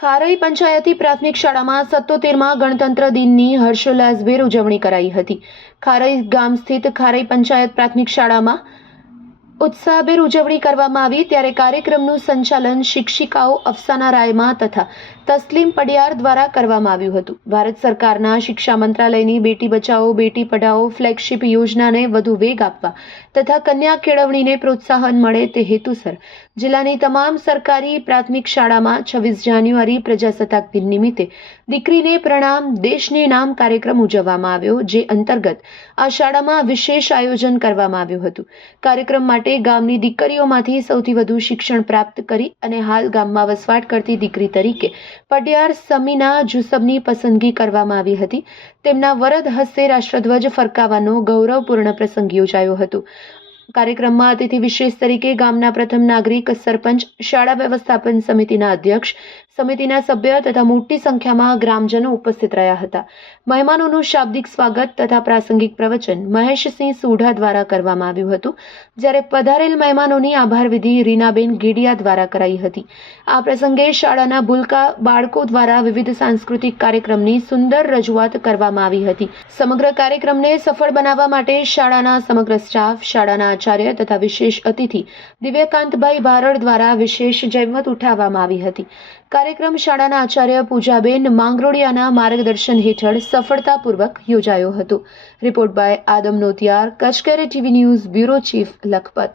ખારઈ પંચાયતી પ્રાથમિક શાળામાં 77મા ગણતંત્ર દિનની હર્ષોલ્લાસભેર ઉજવણી કરાઈ હતી। ખારઈ ગામ સ્થિત ખારઈ પંચાયત પ્રાથમિક શાળામાં ઉત્સાહભેર ઉજવણી કરવામાં આવી ત્યારે કાર્યક્રમનું સંચાલન શિક્ષિકાઓ અફસાના રાયમા તથા તસ્લીમ પડિયાર દ્વારા કરવામાં આવ્યું હતું। ભારત સરકારના શિક્ષા મંત્રાલયની બેટી બચાવો બેટી પઢાઓ ફ્લેગશિપ યોજનાને વધુ વેગ આપવા તથા કન્યા કેળવણીને પ્રોત્સાહન મળે તે હેતુસર જિલ્લાની તમામ સરકારી પ્રાથમિક શાળામાં 26 જાન્યુઆરી પ્રજાસત્તાક દિન નિમિત્તે દીકરીને પ્રણામ દેશને નામ કાર્યક્રમ ઉજવવામાં આવ્યો, જે અંતર્ગત આ શાળામાં વિશેષ આયોજન કરવામાં આવ્યું હતું। કાર્યક્રમ માટે ગામની દીકરીઓમાંથી સૌથી વધુ શિક્ષણ પ્રાપ્ત કરી અને હાલ ગામમાં વસવાટ કરતી દીકરી તરીકે પડિયાર સમીના જુસબની પસંદગી કરવામાં આવી હતી। તેમના વરદ હસ્તે રાષ્ટ્રધ્વજ ફરકાવવાનો ગૌરવપૂર્ણ પ્રસંગ યોજાયો હતો। કાર્યક્રમમાં અતિથિ વિશેષ તરીકે ગામના પ્રથમ નાગરિક, સરપંચ, શાળા વ્યવસ્થાપન સમિતિના અધ્યક્ષ, સમિતિના સભ્ય તથા મોટી સંખ્યામાં ગ્રામજનો ઉપસ્થિત રહ્યા હતા। મહેમાનોનું શાબ્દિક સ્વાગત તથા પ્રાસંગિક પ્રવચન મહેશસિંહ સોઢા દ્વારા કરવામાં આવ્યું હતું, જ્યારે પધારેલ મહેમાનોની આભાર વિધિ રીનાબેન ગેડિયા દ્વારા કરાઈ હતી। આ પ્રસંગે શાળાના ભૂલકા બાળકો દ્વારા વિવિધ સાંસ્કૃતિક કાર્યક્રમની સુંદર રજૂઆત કરવામાં આવી હતી। સમગ્ર કાર્યક્રમને સફળ બનાવવા માટે શાળાના સમગ્ર સ્ટાફ, શાળાના આચાર્ય તથા વિશેષ અતિથિ દિવ્યકાંતભાઈ બારડ દ્વારા વિશેષ જહેમત ઉઠાવવામાં આવી હતી। કાર્યક્રમ શાળાના આચાર્ય પૂજાબેન માંગરોળિયાના માર્ગદર્શન હેઠળ સફળતાપૂર્વક યોજાયો હતો। રિપોર્ટ બાય આદમ નોતિયાર, કચ્છ કેરે TV news bureau chief, Lakhpat.